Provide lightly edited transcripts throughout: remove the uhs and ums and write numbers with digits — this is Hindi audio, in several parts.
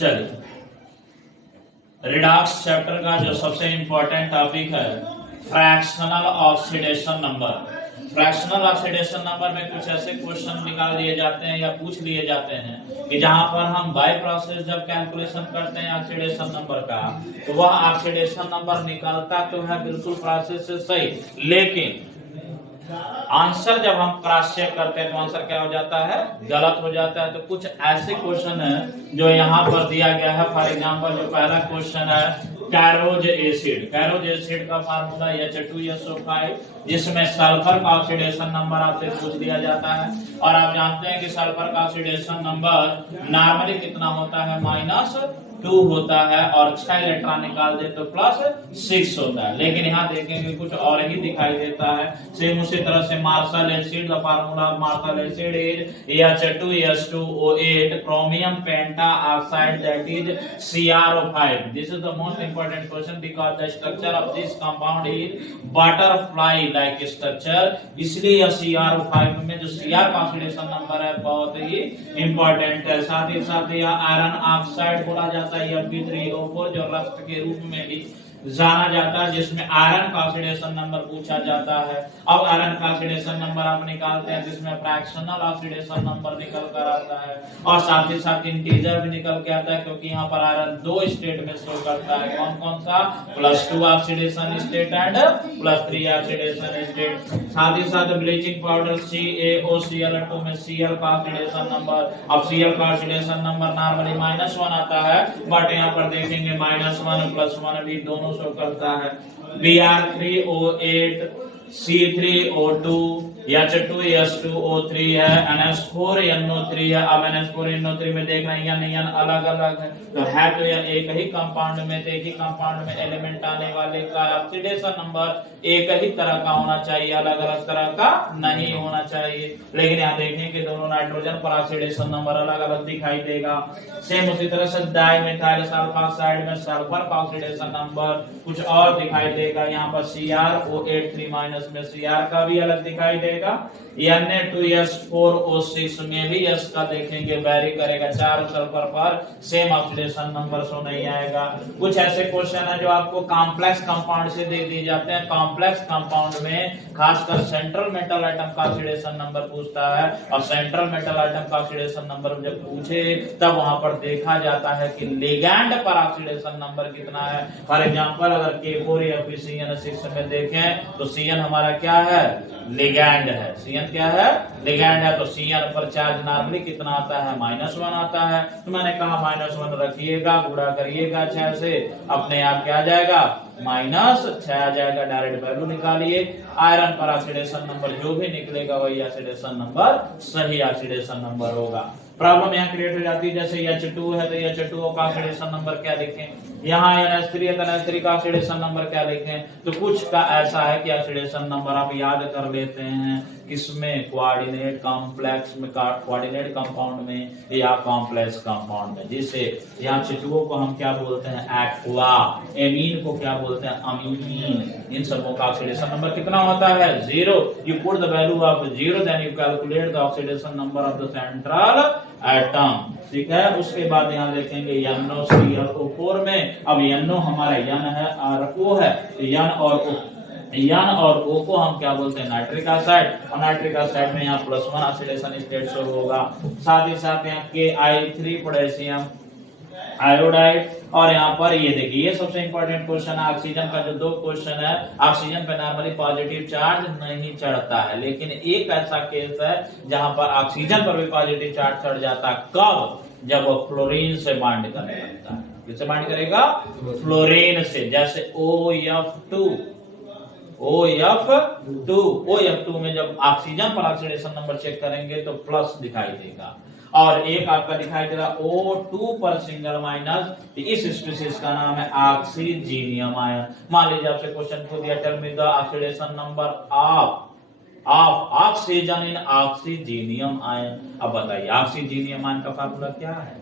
चलिए रिडॉक्स चैप्टर का जो सबसे इंपॉर्टेंट टॉपिक है fractional oxidation number. Fractional oxidation number में कुछ ऐसे क्वेश्चन निकाल दिए जाते हैं या पूछ लिए जाते हैं कि जहां पर हम बाय प्रोसेस जब कैलकुलेशन करते हैं ऑक्सीडेशन नंबर का तो वह ऑक्सीडेशन नंबर निकलता तो है बिल्कुल प्रोसेस से सही, लेकिन आंसर जब हम क्रॉस चेक करते हैं तो आंसर क्या हो जाता है, गलत हो जाता है। तो कुछ ऐसे क्वेश्चन है जो यहाँ पर दिया गया है। फॉर एग्जांपल जो पहला क्वेश्चन है कैरोज एसिड। कैरोज एसिड का फार्मूला H2SO5, जिसमें सल्फर का ऑक्सीडेशन नंबर आपसे पूछ दिया जाता है और आप जानते हैं कि सल्फर का ऑक्सीडेशन नंबर नॉर्मली कितना होता है, -2 होता है और 6 इलेक्ट्रॉन निकाल दे तो +6 होता है। लेकिन यहाँ देखेंगे कुछ और ही दिखाई देता है। सेम उसी तरह से मार्शल एसिड का formula Marshall acid is H2S2O8 chromium penta oxide that is CrO5। This is the most important question because the structure of this compound is butterfly like structure, इसलिए CrO5 में जो Cr का ऑक्सीडेशन नंबर है बहुत ही इंपॉर्टेंट है। साथ ही साथ यह आयरन ऑक्साइड बोला जाता है Fe3O4 जो रक्त के रूप में भी जाना जाता है, जिसमें आयरन का ऑक्सीडेशन नंबर पूछा जाता है। अब आयरन का ऑक्सीडेशन नंबर आप निकालते हैं जिसमें फ्रैक्शनल ऑक्सीडेशन नंबर निकल कर आता है और साथ ही साथ इंटीजर भी निकल के आता है, क्योंकि यहाँ पर आयरन 2 स्टेट में शो करता है। कौन कौन सा, +2 oxidation state and +3 oxidation state. साथ ही साथ ब्लीचिंग पाउडर CaOCl2 में Cl का ऑक्सीडेशन नंबर, अब Cl का ऑक्सीडेशन नंबर नॉर्मली -1 आता है, बट यहाँ पर देखेंगे -1 +1 भी दोनों शो करता है। Br3O8 C3O2 H2S2O3 है, NH4NO3 है। अब NH4NO3 में देख रहे हैं यन अलग अलग है, तो है तो यह एक ही कंपाउंड में, एक ही कंपाउंड में एलिमेंट आने वाले का ऑक्सीडेशन नंबर एक ही तरह का होना चाहिए, अलग अलग तरह का नहीं होना चाहिए। लेकिन यहाँ देखें कि दोनों नाइट्रोजन पर ऑक्सीडेशन नंबर अलग अलग दिखाई देगा। सेम उसी तरह से डाइमेथाइल सल्फोक्साइड में सल्फर का ऑक्सीडेशन नंबर कुछ और दिखाई देगा। यहाँ पर CrO8 में Cr का भी अलग दिखाई देगा। Na2S4O6 में भी S का देखेंगे वेरी करेगा। चारों सल्फर पर सेम ऑक्सीडेशन नंबर शो नहीं आएगा। कुछ ऐसे क्वेश्चन है जो आपको कॉम्प्लेक्स कंपाउंड से दे दिए जाते हैं। कॉम्प्लेक्स कंपाउंड में खासकर सेंट्रल मेटल आइटम का ऑक्सीडेशन नंबर पूछता है और सेंट्रल मेटल आइटम का ऑक्सीडेशन नंबर जब पूछे तब वहां पर देखा जाता है कि लिगैंड पर ऑक्सीडेशन नंबर कितना है। फॉर एग्जांपल अगर K4 या फिर CN6 में देखें तो CN हमारा क्या है, लिगैंड है। CN क्या है, लिगैंड है। तो CN पर चार्ज नॉर्मली कितना आता है, -1 आता है। तो मैंने कहा -1 रखिएगा, गुणा करिएगा 6 से, अपने आप क्या आ जाएगा, -6 आ जाएगा। डायरेक्ट वैल्यू निकालिए। आयरन पर ऑक्सीडेशन नंबर जो भी निकलेगा वही ऑक्सीडेशन नंबर सही ऑक्सीडेशन नंबर होगा। प्रॉब्लम यहाँ क्रिएट हो जाती है, जैसे H2 है तो H2O का ऑक्सीडेशन नंबर क्या लिखें, यहाँ NH3 है तो NH3 का ऑक्सीडेशन नंबर क्या लिखें। तो कुछ का ऐसा है कि ऑक्सीडेशन नंबर आप याद कर लेते हैं किसमें, कोऑर्डिनेट कॉम्प्लेक्स में, कोऑर्डिनेट कंपाउंड में या कॉम्प्लेक्स कंपाउंड में। जिसे यहाँ H2O को हम क्या बोलते हैं, एक्वा, एमीन को क्या बोलते हैं, अमीन। इन सबों का ऑक्सीडेशन नंबर कितना होता है, 0। You put the value of 0 then you calculate the oxidation number of the central atom. ठीक है। उसके बाद यहाँ देखेंगे NOClO4 में, अब NO हमारा N है और O है, तो N और O को हम क्या बोलते हैं, नाइट्रिक ऑक्साइड, और नाइट्रिक ऑक्साइड में यहाँ +1 ऑक्सीडेशन स्टेट शो होगा। साथ ही साथ यहाँ KI3 पोटेशियम आयोडाइड, और यहाँ पर ये देखिए ये सबसे इंपॉर्टेंट क्वेश्चन है। ऑक्सीजन का जो 2 क्वेश्चन है, ऑक्सीजन पे नॉर्मली पॉजिटिव चार्ज नहीं चढ़ता है, लेकिन एक ऐसा केस है जहां पर ऑक्सीजन पर भी पॉजिटिव चार्ज चढ़ जाता है। कब, जब वो फ्लोरीन से बॉन्ड करने लगता है। किससे बॉन्ड करेगा, फ्लोरीन से। जैसे OF2 में जब ऑक्सीजन पर ऑक्सीडेशन नंबर चेक करेंगे तो प्लस दिखाई देगा, और एक आपका दिखाई दे रहा O2 पर सिंगल माइनस, इस स्पीशीज का नाम है ऑक्सीजीनियम आयन। मान लीजिए आपसे क्वेश्चन पूछ दिया, tell me the oxidation number of oxygen in oxygenium ion. अब बताइए ऑक्सीजीनियम आयन का फार्मूला क्या है,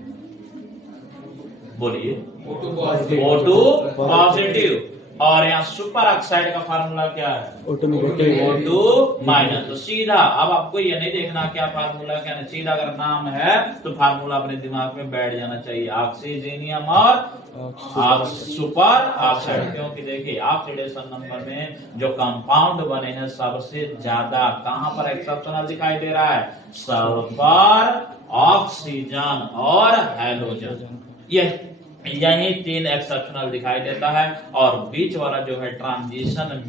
बोलिए। O2 पॉजिटिव और यहाँ सुपर ऑक्साइड का फार्मूला क्या है? O2 minus. तो सीधा अब आपको ये नहीं देखना क्या फार्मूला क्या नहीं, सीधा अगर नाम है तो फार्मूला अपने दिमाग में बैठ जाना चाहिए, ऑक्सीजनियम और सुपर ऑक्साइड। क्योंकि देखिए ऑक्सीडेशन नंबर में जो कंपाउंड बने हैं सबसे ज्यादा कहां पर एक्सेप्शनल दिखाई दे रहा है? सल्फर, ऑक्सीजन और हैलोजन। यही तीन एक्सेप्शनल दिखाई देता है। और बीच वाला जो है ट्रांजिशन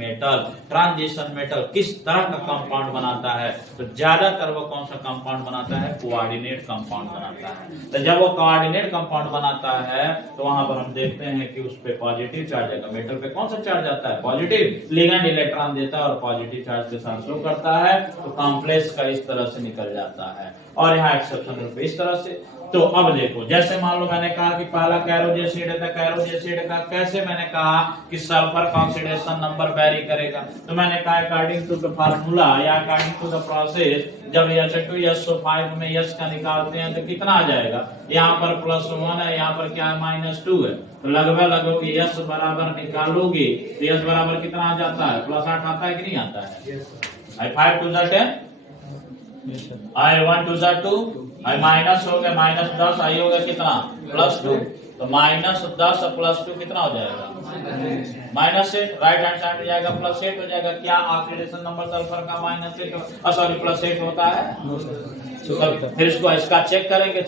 मेटल किस तरह का कंपाउंड बनाता है? तो ज्यादातर वो कौन सा कंपाउंड बनाता है? कोऑर्डिनेट कंपाउंड बनाता है। तो जब वो कोऑर्डिनेट कंपाउंड बनाता है तो वहां पर हम देखते हैं कि उस पे पॉजिटिव चार्ज आएगा। मेटल पे कौन सा चार्ज आता है? पॉजिटिव। लिगेंड इलेक्ट्रॉन देता है और पॉजिटिव चार्ज के साथ शो करता है, तो कॉम्प्लेक्स का इस तरह से निकल जाता है। और यहाँ एक्सेप्शनल पे इस तरह से। तो अब देखो, जैसे मान लो मैंने कहा कि पहला कैरोजेसिड है, कैरोजेसिड का कैसे मैंने कहा कि सल्फर का ऑक्सीडेशन नंबर वेरी करेगा। तो मैंने कहा अकॉर्डिंग टू द फार्मूला या अकॉर्डिंग टू द प्रोसेस, जब H2SO5 में यस का निकालते हैं तो कितना आ जाएगा? यहाँ पर +1 है, यहाँ पर क्या है? -2 है। तो लगभग लगभग यस बराबर निकालोगे तो यस बराबर कितना आ जाता है? +8 आता है कि नहीं आता है? I 5 to the 10, I 1 to the 2, I minus हो गया -10, आई हो गया कितना? +2। तो -10 +2 कितना हो जाएगा? -8। राइट हैंड साइड में जाएगा +8 हो जाएगा। क्या ऑक्सीडेशन नंबर सल्फर का -8 +8 होता है? फिर इसका चेक करेंगे तो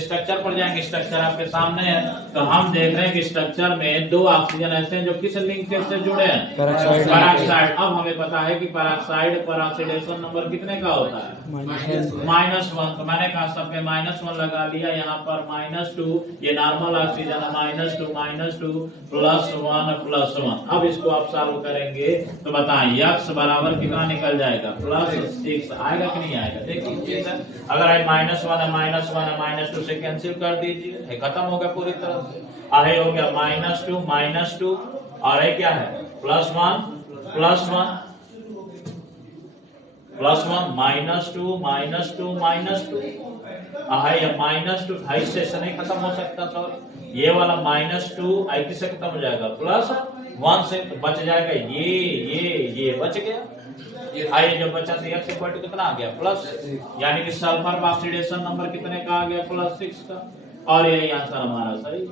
स्ट्रक्चर पर जाएंगे। स्ट्रक्चर आपके सामने है। तो हम देख रहे हैं कि स्ट्रक्चर में 2 ऑक्सीजन ऐसे हैं जो किस लिंकेज से जुड़े हैं? पेरोक्साइड। अब हमें पता है कि पेरोक्साइड पर ऑक्सीडेशन नंबर कितने का होता है? -1। तो मैंने कहा सब पे -1 लगा लिया, यहाँ पर -2, ये नॉर्मल ऑक्सीजन है, -2 +1 अब इसको आप सॉल्व करेंगे तो बताएं यक्स बराबर कितना निकल जाएगा? +6 आएगा कि नहीं आएगा? देखिए अगर आई -1 है, -2 से कैंसिल कर दीजिए, खत्म हो गया पूरी तरह से। आगे हो गया -2 और ये क्या है? +1 -1 -2 हाई से नहीं खत्म हो सकता। सॉरी, ये वाला -2 आई किससे खत्म हो जाएगा? +1 से। तो बच जाएगा ये बच गया। आई जो बचा तो x इक्वल टू कितना आ गया? प्लस। यानी कि सल्फर का ऑक्सीडेशन नंबर कितने का आ गया? +6 का। और यही आंसर हमारा सही।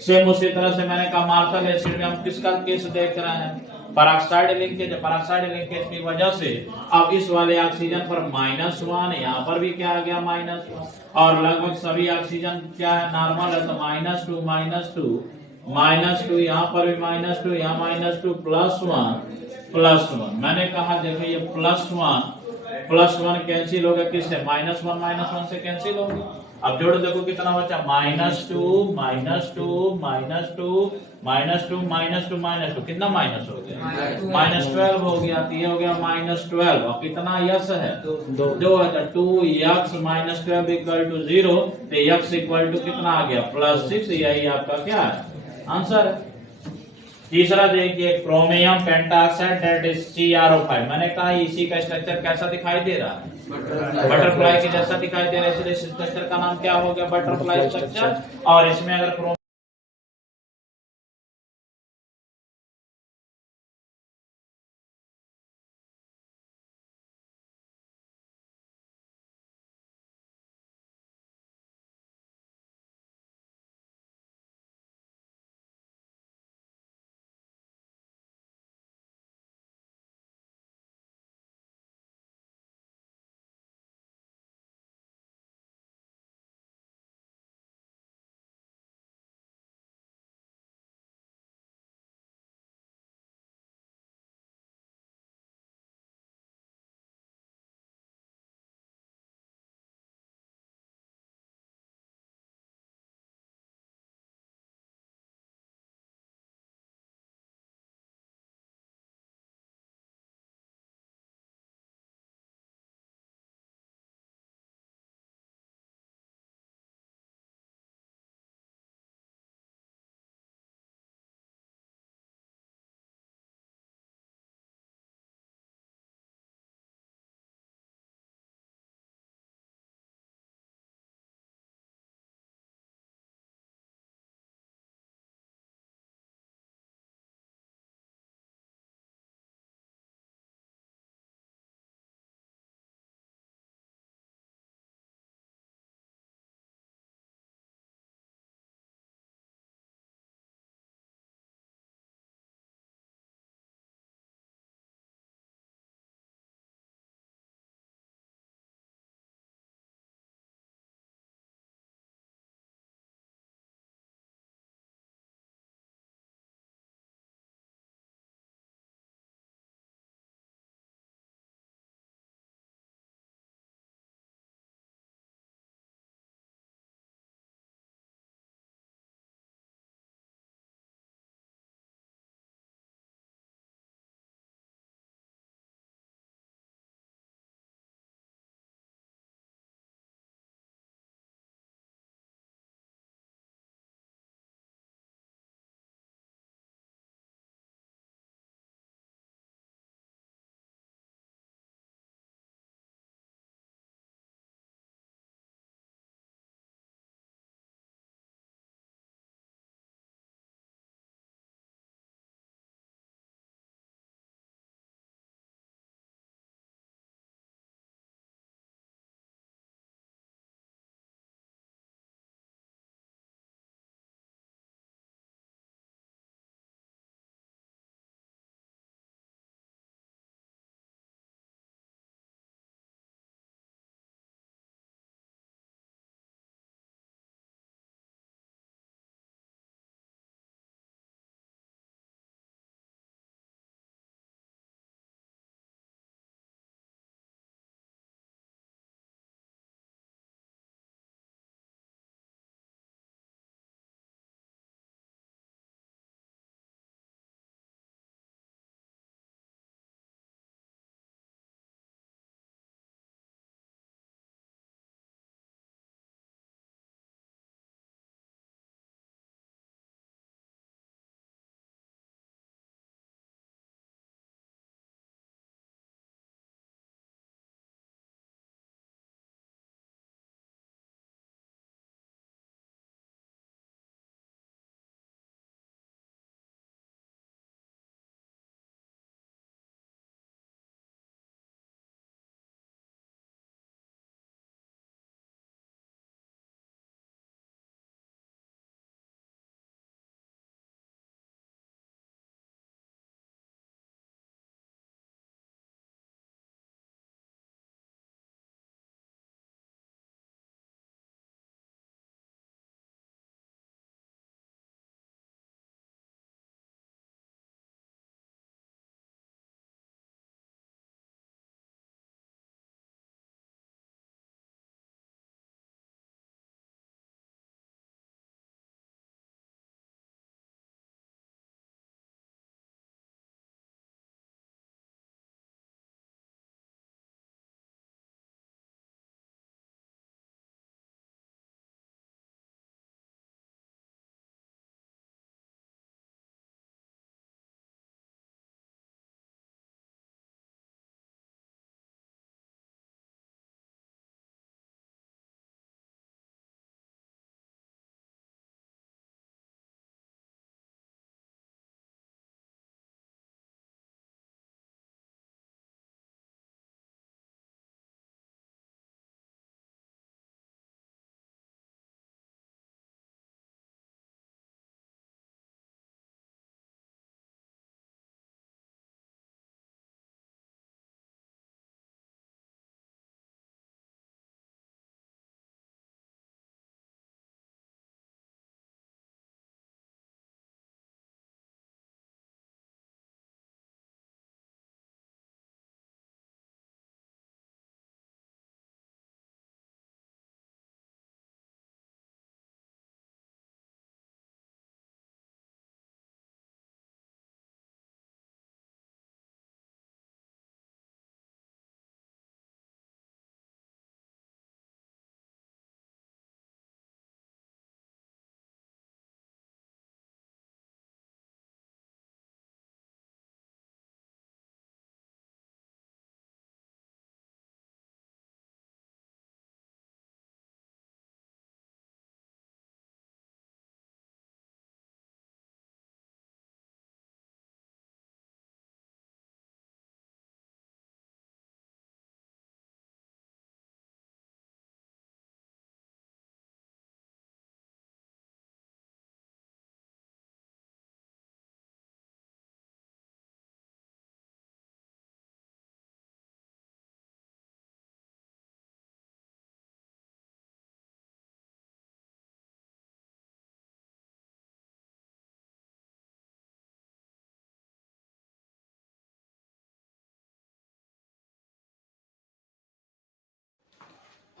सेम उसी तरह से मैंने कहा मार्शल एसिड में हम किसका केस देख रहे हैं? पेरोक्साइड लिंकेज की वजह से अब इस वाले ऑक्सीजन पर -1, यहाँ पर भी क्या आ गया? -1। और लगभग सभी ऑक्सीजन क्या है? नॉर्मल है। तो -2 यहाँ पर भी -2, यहाँ -2 +1। मैंने कहा देखो ये +1 कैंसिल हो गया किससे? -1 से कैंसिल हो गया। अब जोड़ देखो कितना बचा? -2 कितना माइनस हो गया? -12 हो गया। तो ये हो गया -12 और कितना यस है? 2 है। 2x -12 = 0। तो x इक्वल टू कितना आ गया? +6। यही आपका क्या है? आंसर है। तीसरा देखिए chromium pentoxide that is CrO5। मैंने कहा इसी का स्ट्रक्चर कैसा दिखाई दे रहा है? बटरफ्लाई के जैसा दिखाई दे रहा है, इसलिए स्ट्रक्चर का नाम क्या हो गया? Butterfly structure. और इसमें अगर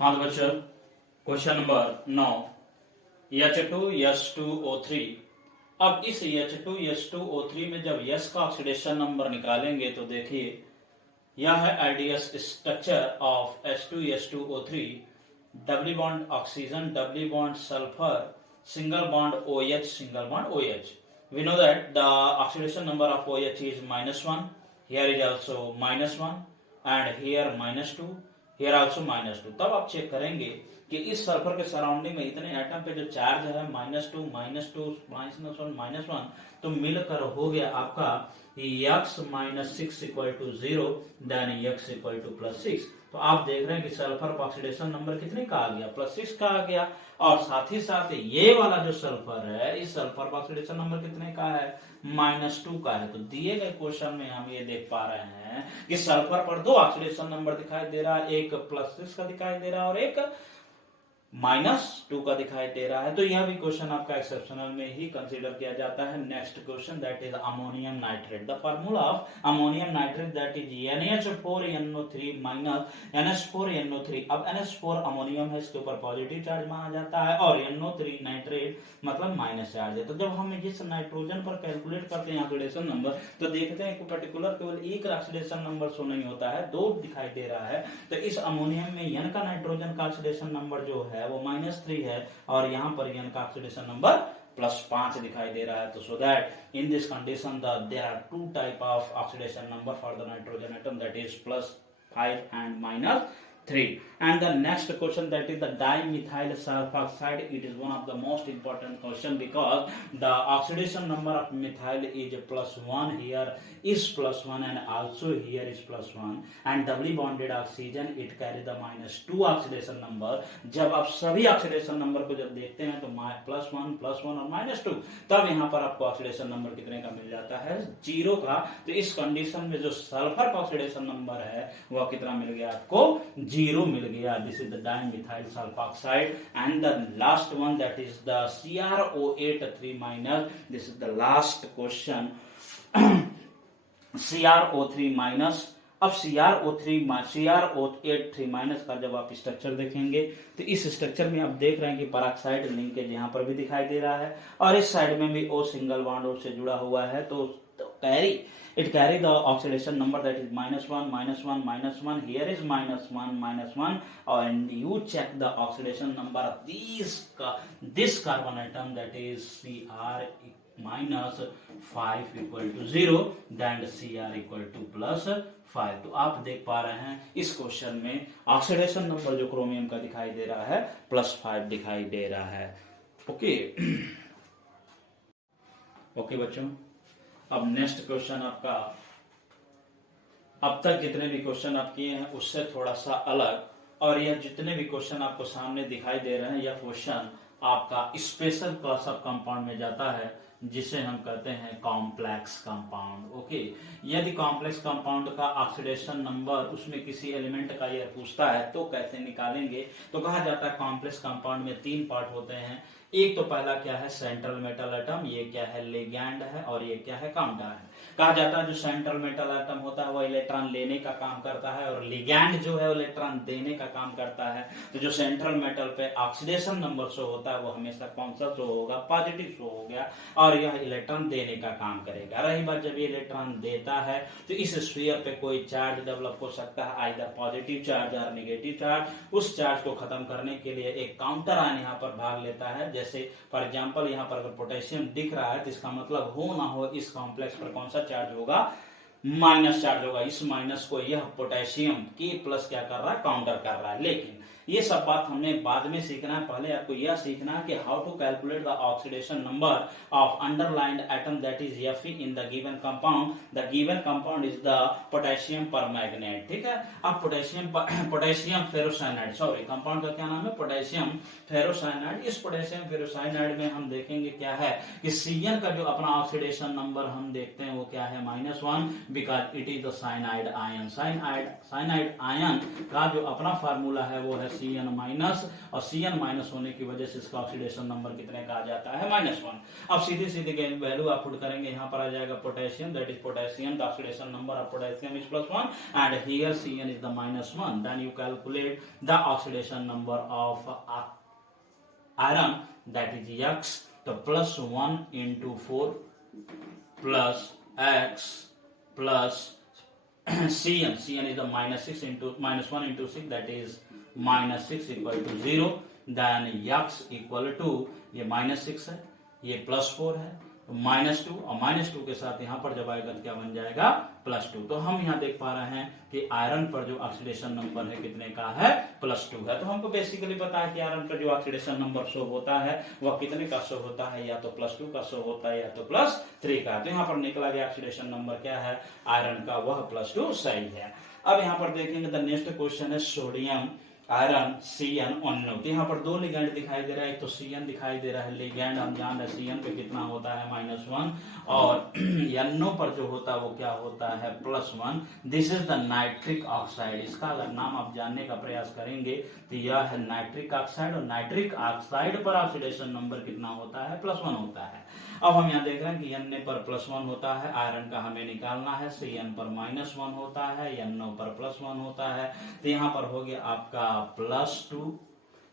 हाँ तो बच्चों, क्वेश्चन नंबर 9, H2S2O3। अब इस H2S2O3 में जब H का ऑक्सीडेशन नंबर निकालेंगे तो देखिए, यह है ideas structure of H2S2O3, double bond oxygen, double bond sulphur, single bond OH, single bond OH। We know that the oxidation number of OH is -1, here is also -1 and here -2, here also -2। तब आप चेक करेंगे कि इस सल्फर के सराउंडिंग में इतने एटम पे जो चार्ज है -2, -1, तो मिलकर हो गया आपका x -6 = 0, देन x = +6। तो आप देख रहे हैं कि सल्फर का ऑक्सीडेशन नंबर कितने का आ गया, +6 का आ गया। और साथ ही साथ ये वाला जो सल्फर है, इस सल्फर का ऑक्सीडेशन नंबर कितने का है, -2 का है। तो दिए गए क्वेश्चन में हम ये देख पा रहे हैं कि सल्फर पर दो ऑक्सीडेशन नंबर दिखाई दे रहा है, एक +6 का दिखाई दे रहा है और एक -2 का दिखाई दे रहा है। तो यह भी क्वेश्चन आपका एक्सेप्शनल में ही कंसीडर किया जाता है। Next question that is ammonium nitrate. The formula of ammonium nitrate that is NaHO4NO3 - NH4NO3। अब NH4 अमोनियम है, इसके ऊपर पॉजिटिव चार्ज माना जाता है और NO3 नाइट्रेट मतलब माइनस चार्ज है। तो जब हम इस नाइट्रोजन पर कैलकुलेट करते हैं ऑक्सीडेशन नंबर, तो देखते हैं कि पर्टिकुलर केवल एक ऑक्सीडेशन नंबर शो नहीं होता है, दो दिखाई दे रहा है। तो इस अमोनियम में N का नाइट्रोजन का ऑक्सीडेशन नंबर जो है वो -3 है और यहाँ पर N का ऑक्सीडेशन नंबर +5 दिखाई दे रहा है। तो so that in this condition there are two type of oxidation number for the nitrogen atom, that is +5 and -3। And the next question, that is the dimethyl sulfoxide. It is one of the most important question because the oxidation number of methyl is +1, here is +1 and also here is +1, and doubly bonded oxygen it carry the -2 oxidation number। जब आप सभी ऑक्सीडेशन नंबर को जब देखते हैं तो +1, +1 और -2, तब यहाँ पर आपको ऑक्सीडेशन नंबर कितने का मिल जाता है, 0 का। तो इस कंडीशन में जो सल्फर का ऑक्सीडेशन नंबर है वह कितना मिल गया आपको, 0 मिल गया। This is the dimethyl sulfoxide। And the last one that is the CrO83-। This is the last question, CrO3-। अब CrO83- का जब आप स्ट्रक्चर देखेंगे तो इस स्ट्रक्चर में आप देख रहे हैं कि पेरोक्साइड लिंकेज यहाँ पर भी दिखाई दे रहा है और इस साइड में भी O सिंगल बॉन्ड O से जुड़ा हुआ है। तो it carry the oxidation number that is -1, -1, -1, here is -1, -1, and you check the oxidation number of this carbon atom, that is Cr -5 = 0, then Cr = +5। तो आप देख पा रहे हैं इस क्वेश्चन में ऑक्सीडेशन नंबर जो क्रोमियम का दिखाई दे रहा है +5 दिखाई दे रहा है। ओके बच्चों, अब नेक्स्ट क्वेश्चन आपका, अब तक जितने भी क्वेश्चन आप किए हैं उससे थोड़ा सा अलग, और यह जितने भी क्वेश्चन आपको सामने दिखाई दे रहे हैं, यह क्वेश्चन आपका स्पेशल क्लास ऑफ कंपाउंड में जाता है जिसे हम कहते हैं कॉम्प्लेक्स कंपाउंड। ओके, यदि कॉम्प्लेक्स कंपाउंड का ऑक्सीडेशन नंबर उसमें किसी एलिमेंट का यह पूछता है तो कैसे निकालेंगे, तो कहा जाता है कॉम्प्लेक्स कंपाउंड में 3 पार्ट होते हैं। एक तो पहला क्या है, सेंट्रल मेटल एटम, ये क्या है, लिगैंड है, और ये क्या है, काउंटर है। कहा जाता है जो सेंट्रल मेटल एटम होता है वो इलेक्ट्रॉन लेने का काम करता है और लिगैंड जो है वो इलेक्ट्रॉन देने का काम करता है। तो जो सेंट्रल मेटल पे ऑक्सीडेशन नंबर शो होता है वो हमेशा कौन सा शो होगा, पॉजिटिव शो हो गया, और यह इलेक्ट्रॉन देने का काम करेगा। रही बात जब ये इलेक्ट्रॉन देता है तो इस स्फीयर पे कोई चार्ज डेवलप हो सकता है, आइदर पॉजिटिव चार्ज और नेगेटिव चार्ज। उस चार्ज को खत्म करने के लिए एक काउंटर आयन यहाँ पर भाग लेता है। जैसे फॉर एग्जांपल यहाँ पर अगर पोटेशियम दिख रहा है तो इसका मतलब हो ना हो इस कॉम्प्लेक्स पर कौन सा चार्ज होगा, माइनस चार्ज होगा। इस माइनस को यह पोटेशियम K+ क्या कर रहा है, काउंटर कर रहा है। लेकिन ये सब बात हमने बाद में सीखना है, पहले आपको यह सीखना है कि how to calculate the oxidation number of underlined atom that is Fe in the given compound. The given compound is the potassium permanganate. ठीक है, अब पोटेशियम फेरोसाइनाइड, सॉरी कंपाउंड का क्या नाम है, पोटेशियम फेरोसाइनाइड। इस पोटेशियम फेरोसाइनाइड में हम देखेंगे क्या है कि Cn का जो अपना ऑक्सीडेशन नंबर हम देखते हैं वो क्या है, -1, because it is the cyanide ion. Cyanide ion का जो अपना फार्मूला है वो है Cn माइनस, और Cn माइनस होने की वजह से इसका ऑक्सीडेशन नंबर कितने का आ जाता है, -1। अब सीधी सीधी वैल्यू आप पुट करेंगे, यहाँ पर आ जाएगा potassium, that is potassium, the oxidation number of potassium is +1 and here Cn is the -1, then you calculate the oxidation number of iron that is X, तो +1 into 4 plus X plus Cn is the -6 into -1 into 6, that is -6 equal to 0, then X equal to, ये -6 है, ये +4 है, तो -2, और -2 के साथ यहाँ पर जब आएगा तो क्या बन जाएगा, +2। तो हम यहाँ देख पा रहे हैं कि आयरन पर जो ऑक्सीडेशन नंबर है कितने का है, +2 है। तो हमको बेसिकली पता है कि आयरन पर जो ऑक्सीडेशन नंबर शो होता है वह कितने का शो होता है, या तो +2 का शो होता है या तो +3 का। तो यहाँ पर निकला गया ऑक्सीडेशन नंबर क्या है आयरन का, वह +2 सही है। अब यहाँ पर देखेंगे द नेक्स्ट क्वेश्चन है सोडियम आयरन Cn ONO। तो यहाँ पर दो लिगेंड दिखाई दे रहा है, एक तो Cn दिखाई दे रहा है, लिगेंड हम जान रहे हैं Cn पे कितना होता है -1, और NO पर जो होता है वो क्या होता है, +1। This is the nitric oxide. इसका अगर नाम आप जानने का प्रयास करेंगे तो यह है नाइट्रिक ऑक्साइड, और नाइट्रिक ऑक्साइड पर ऑक्सीडेशन नंबर कितना होता है, +1 होता है। अब हम यहाँ देख रहे हैं कि Na पर +1 होता है, आयरन का हमें निकालना है, Cn पर -1 होता है, NO पर +1 होता है। तो यहाँ पर हो गया आपका +2,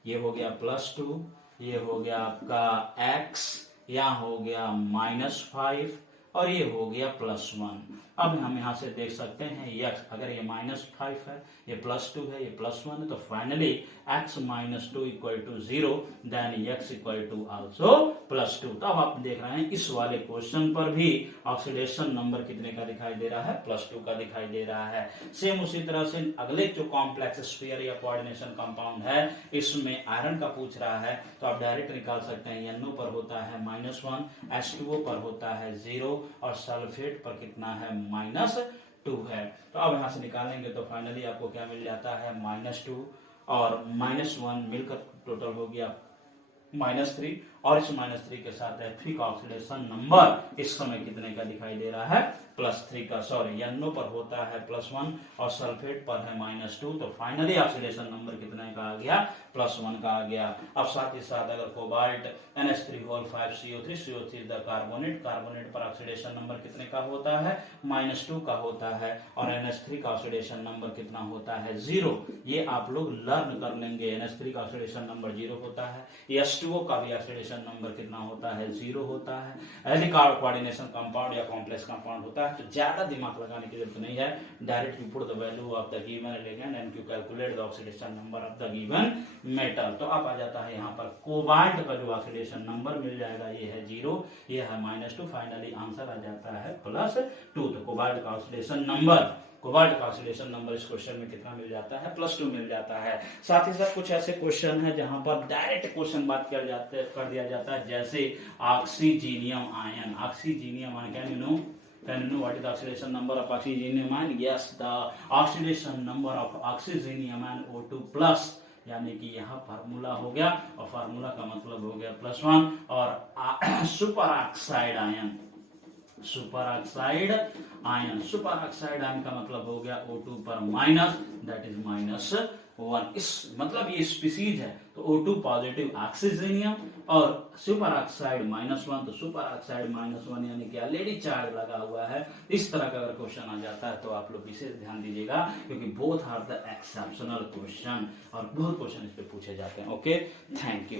ये हो गया +2, ये हो गया आपका X, यहाँ हो गया -5, और ये हो गया +1। अब हम यहाँ से देख सकते हैं X, अगर ये -5 है, ये +2 है, ये +1 है, तो finally X -2 equal to 0, then X equal to also +2। तो अब आप देख रहे हैं इस वाले क्वेश्चन पर भी ऑक्सीडेशन नंबर कितने का दिखाई दे रहा है, +2 का दिखाई दे रहा है। सेम उसी तरह से अगले जो कॉम्प्लेक्स स्फीयर या कोऑर्डिनेशन कंपाउंड है, इसमें आयरन का पूछ रहा है, तो आप डायरेक्ट निकाल सकते हैं। NO पर होता है -1, H2O पर होता है 0, और सल्फेट पर कितना है, -2 है। तो अब यहां से निकालेंगे तो फाइनली आपको क्या मिल जाता है, -2 और -1 मिलकर टोटल हो गया -3, और इस -3 के साथ एथिक ऑक्सीडेशन नंबर इस समय कितने का दिखाई दे रहा है, +3 का। सॉरी, NO पर होता है +1 और सल्फेट पर है -2, तो फाइनली ऑक्सीडेशन नंबर कितने का आ गया, +1 का आ गया। अब साथ ही साथ अगर cobalt NH3O5CO3, CO3 the carbonate, carbonate पर ऑक्सीडेशन नंबर कितने का होता है, -2 का होता है, और NH3 का ऑक्सीडेशन नंबर कितना होता है, 0। ये आप लोग लर्न कर लेंगे, NH3 का ऑक्सीडेशन नंबर 0 होता है, H2O का भी ऑक्सीडेशन नंबर कितना होता है, 0 होता है। यदि कोऑर्डिनेशन कंपाउंड या कॉम्प्लेक्स कंपाउंड होता है तो ज्यादा दिमाग लगाने की जरूरत नहीं है, direct you put the value of the given element and you calculate the oxidation number of the given metal. तो अब आ जाता है यहाँ पर कोबाल्ट का जो ऑक्सीडेशन नंबर मिल जाएगा, ये है 0, ये है -2, फाइनली आंसर आ जाता है +2। तो कोबाल्ट का ऑक्सीडेशन नंबर, कोबाल्ट का ऑक्सीडेशन नंबर इस क्वेश्चन में कितना मिल जाता है, +2 मिल जाता है। साथ ही साथ कुछ ऐसे क्वेश्चन है जहां पर डायरेक्ट क्वेश्चन बात कर दिया जाता है, जैसे oxygenium ion. Oxygenium ion, can you know what is the oxidation number of oxygenium ion? Yes, the oxidation number of oxygenium ion O2+, यानी कि यहाँ फार्मूला हो गया, और फार्मूला का मतलब हो गया +1, और super oxide ion, super oxide ion, super oxide ion का मतलब हो गया O2 पर माइनस, दैट इज -1। इस मतलब ये स्पीसीज है, तो O2 पॉजिटिव ऑक्सीजनियम, और सुपर ऑक्साइड -1, तो सुपर ऑक्साइड -1 यानी कि ऑलरेडी चार्ज लगा हुआ है। इस तरह का अगर क्वेश्चन आ जाता है तो आप लोग विशेष ध्यान दीजिएगा, क्योंकि both are the exceptional question, और बहुत क्वेश्चन इस पे पूछे जाते हैं। Okay, thank you.